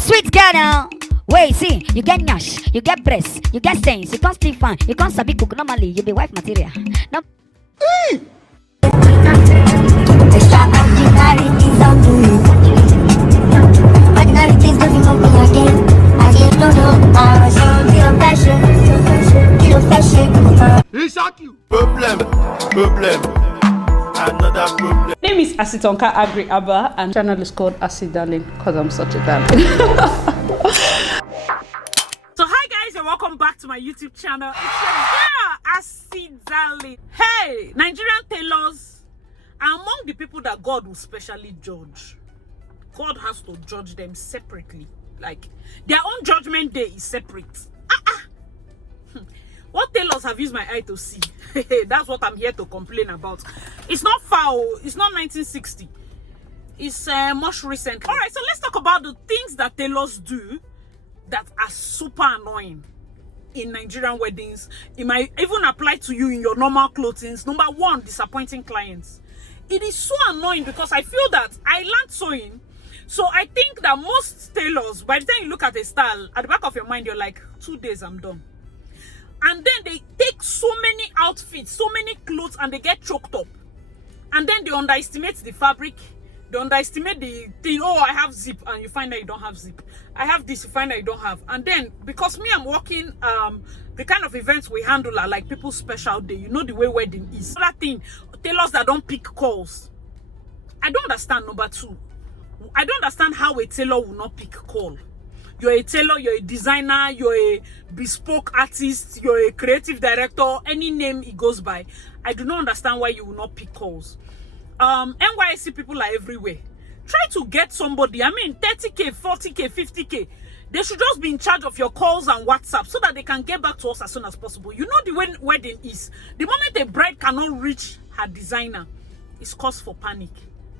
Sweet girl now. Wait, see, you get nyash, you get breasts, you get stains, you can't sleep fine, you can't sabi cook. Normally, you be wife material. No. Problem. Another problem. Name is Asitonka Agri Abba and channel is called Asi Darling because I'm such a darling. So hi guys and welcome back to my YouTube channel. It's your girl Asi Darling. Hey, Nigerian tailors are among the people that God will specially judge. God has to judge them separately. Like their own judgment day is separate. What tailors have used my eye to see? That's what I'm here to complain about. It's not foul. It's not 1960. It's much recent. All right, so let's talk about the things that tailors do that are super annoying in Nigerian weddings. It might even apply to you in your normal clothing. Number one, disappointing clients. It is so annoying because I feel that I learned sewing. So I think that most tailors, by the time you look at a style, at the back of your mind, you're like, 2 days, I'm done. And then they take so many outfits, so many clothes, and they get choked up. And then they underestimate the fabric. They underestimate the thing. Oh, I have zip, and you find that you don't have zip. I have this, you find that you don't have. And then, because me, I'm working, the kind of events we handle are like people's special day. You know the way wedding is. Another thing, tailors that don't pick calls. I don't understand, number two. I don't understand how a tailor will not pick call. You're a tailor, you're a designer, you're a bespoke artist, you're a creative director, any name it goes by. I do not understand why you will not pick calls. NYC people are everywhere. Try to get somebody, 30K, 40K, 50K. They should just be in charge of your calls and WhatsApp so that they can get back to us as soon as possible. You know the way wedding is. The moment a bride cannot reach her designer, it's cause for panic.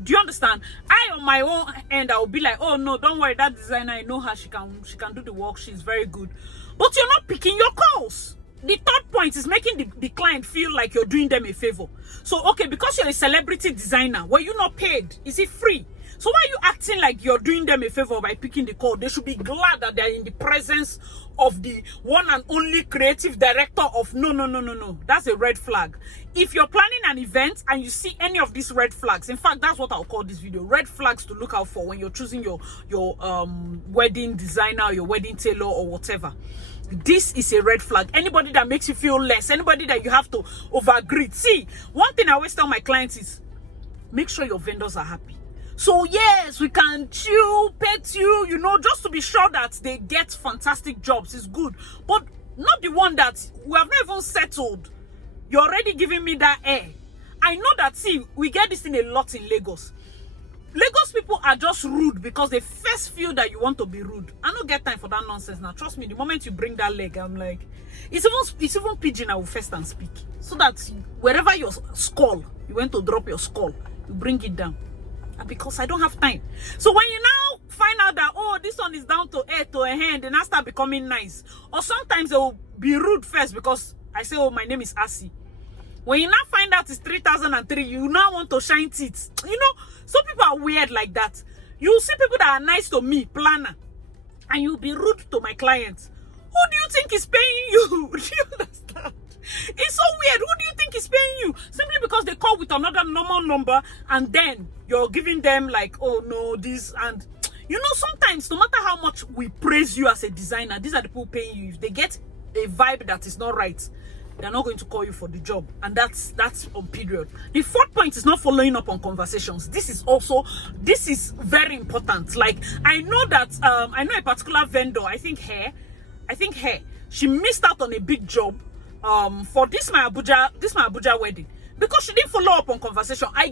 Do you understand? I on my own end, I will be like, oh no, don't worry, that designer, I know her, she can do the work, she's very good. But you're not picking your calls. The third point is making the client feel like you're doing them a favor. So okay, because you're a celebrity designer, were you not paid? Is it free? So why are you acting like you're doing them a favor by picking the call? They should be glad that they're in the presence of the one and only creative director of no. That's a red flag. If you're planning an event and you see any of these red flags, in fact, that's what I'll call this video, red flags to look out for when you're choosing your wedding designer, or your wedding tailor, or whatever. This is a red flag. Anybody that makes you feel less, anybody that you have to overgreed. See, one thing I always tell my clients is make sure your vendors are happy. So yes, we can chill, pet you, you know, just to be sure that they get fantastic jobs. It's good. But not the one that we have not even settled. You're already giving me that air. I know that, see, we get this thing a lot in Lagos. Lagos people are just rude because they first feel that you want to be rude. I don't get time for that nonsense now. Trust me, the moment you bring that leg, I'm like, it's even pidgin I will first and speak. So that wherever your skull, you went to drop your skull, you bring it down. Because I don't have time. So when you now find out that, oh, this one is down to air to a hand, and I start becoming nice. Or sometimes they will be rude first because I say, oh, my name is Asi. When you now find out it's 3003, you now want to shine teeth. You know, some people are weird like that. You see people that are nice to me, planner, and you'll be rude to my clients. Who do you think is paying you? Do you understand? It's so weird. Who do you think is paying you? Simply because they call with another normal number and then you're giving them like, oh no, this. And you know, sometimes no matter how much we praise you as a designer, these are the people paying you. If they get a vibe that is not right, they're not going to call you for the job. And that's on period. The fourth point is not following up on conversations. This is very important. Like, I know that I know a particular vendor, I think hair, she missed out on a big job for this my Abuja wedding because she didn't follow up on conversation. I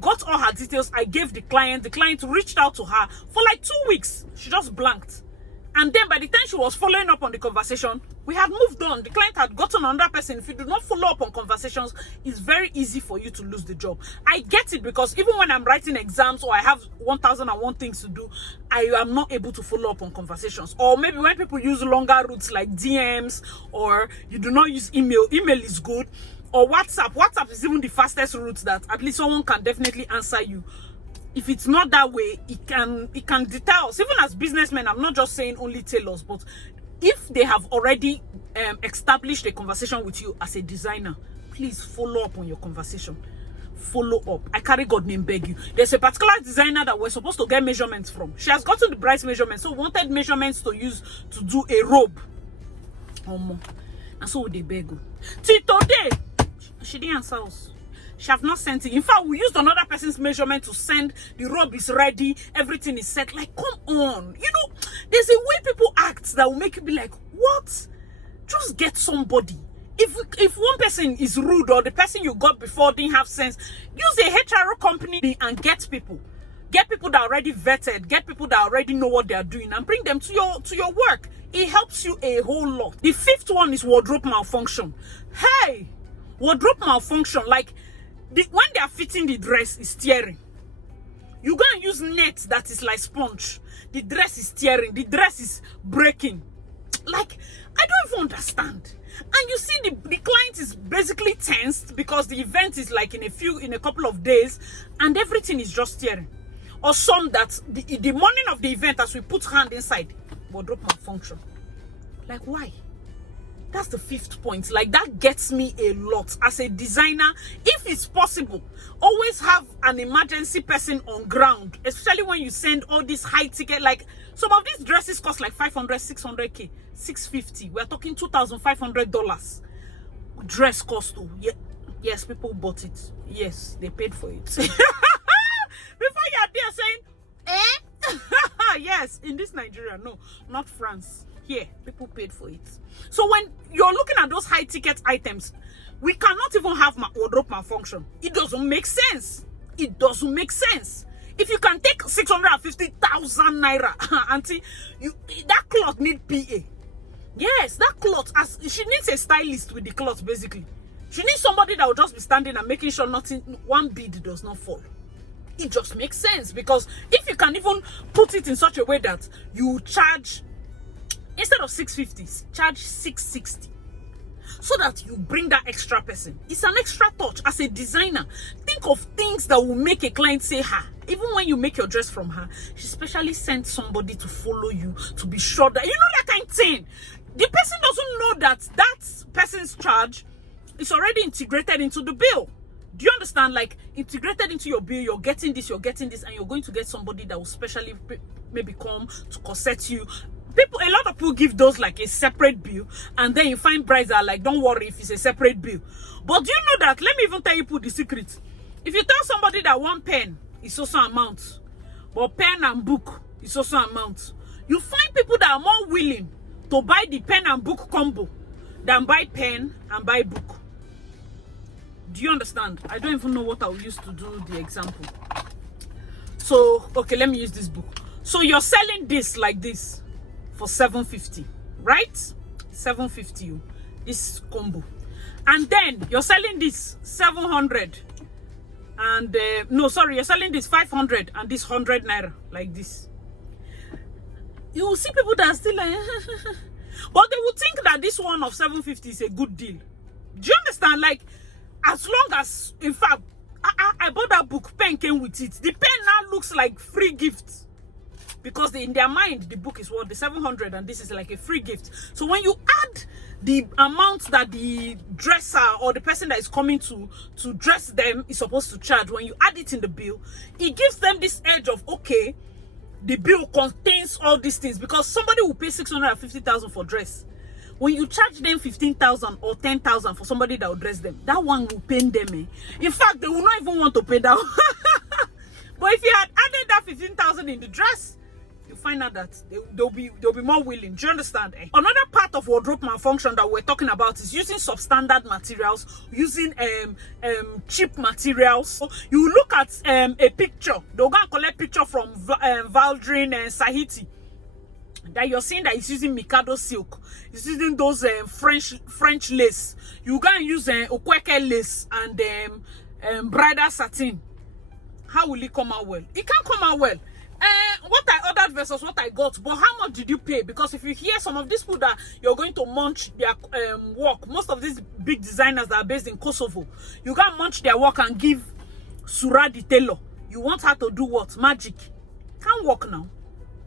got all her details. I gave the client reached out to her for like 2 weeks. She just blanked. And then by the time she was following up on the conversation, we had moved on. The client had gotten another person. If you do not follow up on conversations, it's very easy for you to lose the job. I get it, because even when I'm writing exams or I have 1001 things to do, I am not able to follow up on conversations. Or maybe when people use longer routes like DMs, or you do not use email. Email is good. Or WhatsApp. WhatsApp is even the fastest route that at least someone can definitely answer you. If it's not that way, it can deter us. Even as businessmen, I'm not just saying only tailors, but if they have already established a conversation with you as a designer, please follow up on your conversation. Follow up. I carry God name beg you. There's a particular designer that we're supposed to get measurements from. She has gotten the bride's measurements, so wanted measurements to use to do a robe. And so they beg you. Till today, she didn't answer us. She have not sent it. In fact, we used another person's measurement to send. The robe is ready. Everything is set. Like, come on. You know, there's a way people act that will make you be like, what? Just get somebody. If one person is rude, or the person you got before didn't have sense, use a HRO company and get people. Get people that are already vetted. Get people that already know what they are doing, and bring them to your work. It helps you a whole lot. The fifth one is wardrobe malfunction. Hey, wardrobe malfunction. Like, when they are fitting the dress, is tearing. You go and use net that is like sponge. The dress is tearing. The dress is breaking. Like, I don't even understand. And you see, the client is basically tensed because the event is like in a couple of days, and everything is just tearing. Or some that the morning of the event, as we put hand inside, wardrobe malfunction. Like, why? That's the fifth point. Like, that gets me a lot. As a designer, if it's possible, always have an emergency person on ground, especially when you send all these high ticket. Like, some of these dresses cost like 500, 600K, 650. We're talking $2,500 dress cost. Oh, yeah. Yes, people bought it. Yes, they paid for it. Before you are there saying, eh? Yes, in this Nigeria, no, not France. Here, people paid for it. So when you're looking at those high ticket items, we cannot even have wardrobe malfunction. It doesn't make sense. It doesn't make sense. If you can take 650,000 naira, auntie, that cloth need PA. Yes, that cloth, she needs a stylist with the cloth, basically. She needs somebody that will just be standing and making sure one bead does not fall. It just makes sense, because if you can even put it in such a way that you charge, instead of 650, charge 660, so that you bring that extra person. It's an extra touch. As a designer, think of things that will make a client say, even when you make your dress from her, she specially sent somebody to follow you to be sure that, you know, that kind of thing. The person doesn't know that person's charge is already integrated into the bill. Do you understand? Like, integrated into your bill, you're getting this, and you're going to get somebody that will specially maybe come to corset you. A lot of people give those like a separate bill, and then you find brides that are like, don't worry if it's a separate bill. But do you know that? Let me even tell you the secret. If you tell somebody that one pen is also amount, but pen and book is also amount, you find people that are more willing to buy the pen and book combo than buy pen and buy book. Do you understand? I don't even know what I will use to do the example. So, okay, let me use this book. So you're selling this like this for 750, right? 750, this combo. And then you're selling this 700. And, no, sorry, you're selling this 500 and this 100 naira, like this. You will see people that are still like, but they will think that this one of 750 is a good deal. Do you understand? Like, as long as, in fact, I bought that book, pen came with it. The pen now looks like free gift, because in their mind, the book is worth the 700 and this is like a free gift. So when you add the amount that the dresser or the person that is coming to dress them is supposed to charge, when you add it in the bill, it gives them this edge of, okay, the bill contains all these things, because somebody will pay 650,000 for dress. When you charge them 15,000 or 10,000 for somebody that will dress them, that one will pain them. In fact, they will not even want to pay that. But if you had added that 15,000 in the dress, you find out that they'll be more willing. Do you understand? Another part of wardrobe malfunction that we're talking about is using substandard materials, using cheap materials. So you look at a picture, they'll go and collect picture from Valdrin and Sahiti. that you're saying that it's using Mikado silk, it's using those French lace, you can use Okweke lace and bridal satin. How will it come out well? It can't come out well. What I ordered versus what I got, but how much did you pay? Because if you hear some of these people that you're going to munch their work, most of these big designers that are based in Kosovo, you can munch their work and give Surah the tailor. You want her to do what? Magic. Can't work now.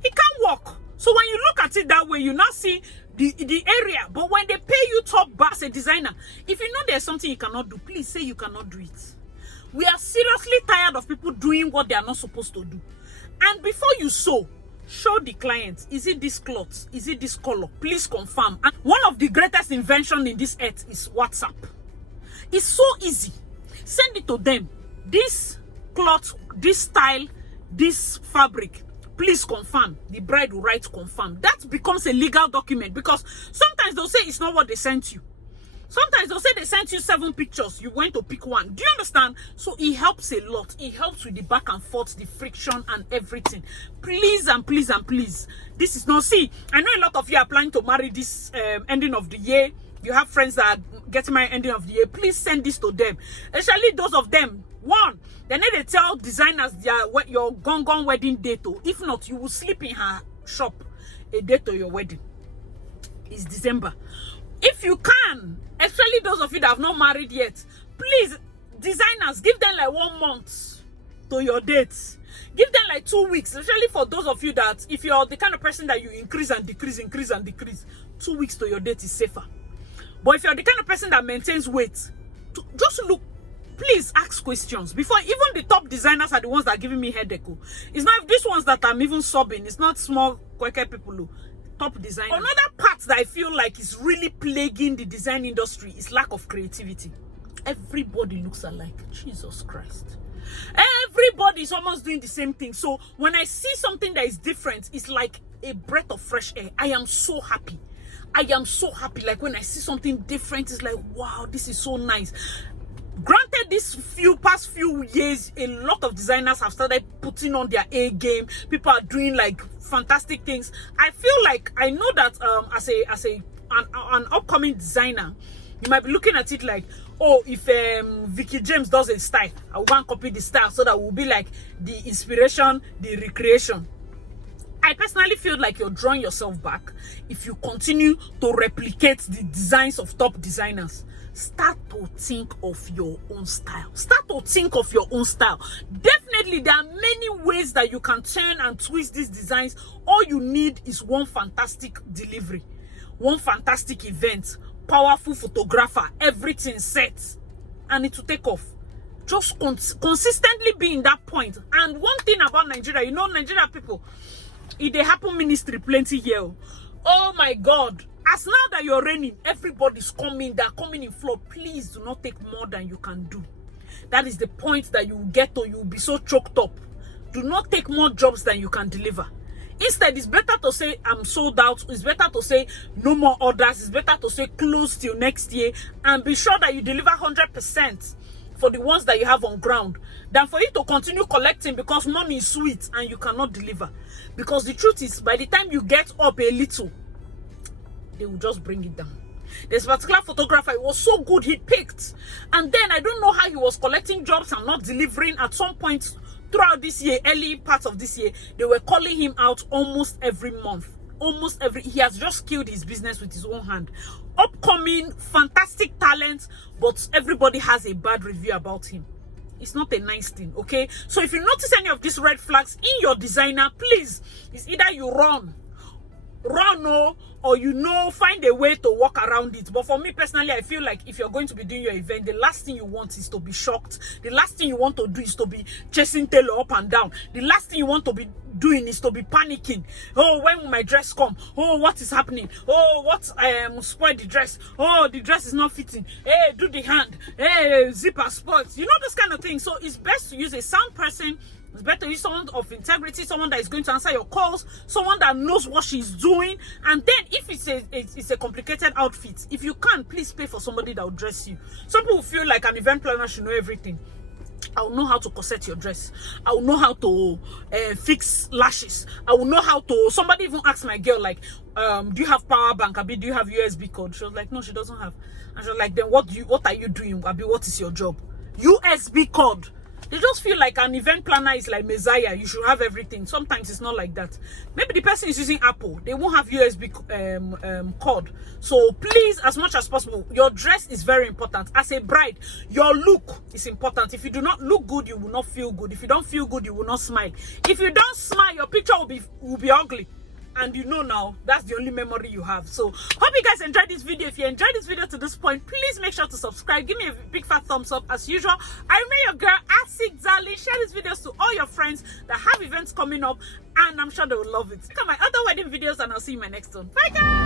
It can't work. So when you look at it that way, you now see the area. But when they pay you top bar as a designer, if you know there's something you cannot do, please say you cannot do it. We are seriously tired of people doing what they are not supposed to do. And before you sew, show the client, is it this cloth? Is it this color? Please confirm. And one of the greatest inventions in this earth is WhatsApp. It's so easy. Send it to them. This cloth, this style, this fabric, please confirm. The bride will write confirm. That becomes a legal document, because sometimes they'll say it's not what they sent you. Sometimes they'll say they sent you 7 pictures. You went to pick one. Do you understand? So it helps a lot. It helps with the back and forth, the friction and everything. Please and please and please. This is not, see, I know a lot of you are planning to marry this ending of the year. You have friends that are getting married ending of the year. Please send this to them. Especially those of them. One, they need to tell designers your gone wedding date. If not, you will sleep in her shop a day to your wedding. It's December. If you can, especially those of you that have not married yet, please, designers, give them like 1 month to your dates. Give them like 2 weeks, especially for those of you that, if you're the kind of person that you increase and decrease, 2 weeks to your date is safer. But if you're the kind of person that maintains weight, just look, please ask questions. Before, even the top designers are the ones that are giving me headache. It's not these ones that I'm even sobbing. It's not small, quirky people. Top design. Another part that I feel like is really plaguing the design industry is lack of creativity. Everybody looks alike. Jesus Christ. Everybody is almost doing the same thing. So when I see something that is different, it's like a breath of fresh air. I am so happy. I am so happy. Like when I see something different, it's like, wow, this is so nice. Granted, this past few years, a lot of designers have started putting on their A game. People are doing like fantastic things. I feel like, I know that as an upcoming designer, you might be looking at it like, oh, if Vicky James does a style, I want to copy the style so that will be like the inspiration, the recreation. I personally feel like you're drawing yourself back if you continue to replicate the designs of top designers. Start to think of your own style. Start to think of your own style. Definitely, there are many ways that you can turn and twist these designs. All you need is one fantastic delivery, one fantastic event, powerful photographer, everything set, and it will take off. Just consistently be in that point. And one thing about Nigeria, you know, Nigeria people, if they happen ministry plenty here. Oh my God. As now that you're reigning, everybody's coming. They're coming in flow. Please do not take more than you can do. That is the point that you will get to. You'll be so choked up. Do not take more jobs than you can deliver. Instead, it's better to say, I'm sold out. It's better to say, no more orders. It's better to say, close till next year. And be sure that you deliver 100% for the ones that you have on ground, than for you to continue collecting because money is sweet and you cannot deliver. Because the truth is, by the time you get up a little, they will just bring it down. This particular photographer, it was so good, he picked. And then I don't know how he was collecting jobs and not delivering. At some point throughout this year, early part of this year, they were calling him out almost every month. He has just killed his business with his own hand. Upcoming, fantastic talent, but everybody has a bad review about him. It's not a nice thing, okay? So if you notice any of these red flags in your designer, please, it's either you run, or you know, find a way to work around it. But for me personally, I feel like if you're going to be doing your event, the last thing you want is to be shocked. The last thing you want to do is to be chasing tailor up and down. The last thing you want to be doing is to be panicking. Oh, when will my dress come? Oh, what is happening? Oh, what spoiled the dress? Oh, the dress is not fitting. Hey, do the hand. Hey, zipper spots. You know, this kind of thing. So it's best to use a sound person. It's better to use someone of integrity, someone that is going to answer your calls, someone that knows what she's doing. And then if it's a complicated outfit, if you can, please pay for somebody that will dress you. Some people feel like an event planner should know everything. I will know how to corset your dress. I will know how to fix lashes. I will know how to. Somebody even asked my girl, like, do you have power bank? Abi, do you have USB code? She was like, no, she doesn't have. And she was like, then what are you doing? Abi, what is your job? USB code. They just feel like an event planner is like Messiah. You should have everything. Sometimes it's not like that. Maybe the person is using Apple. They won't have USB cord. So please, as much as possible, your dress is very important. As a bride, your look is important. If you do not look good, you will not feel good. If you don't feel good, you will not smile. If you don't smile, your picture will be ugly. And you know now, that's the only memory you have. So, hope you guys enjoyed this video. If you enjoyed this video to this point, please make sure to subscribe. Give me a big fat thumbs up as usual. I remain your girl, Asik Darling. Share these videos to all your friends that have events coming up. And I'm sure they will love it. Check out my other wedding videos and I'll see you in my next one. Bye guys!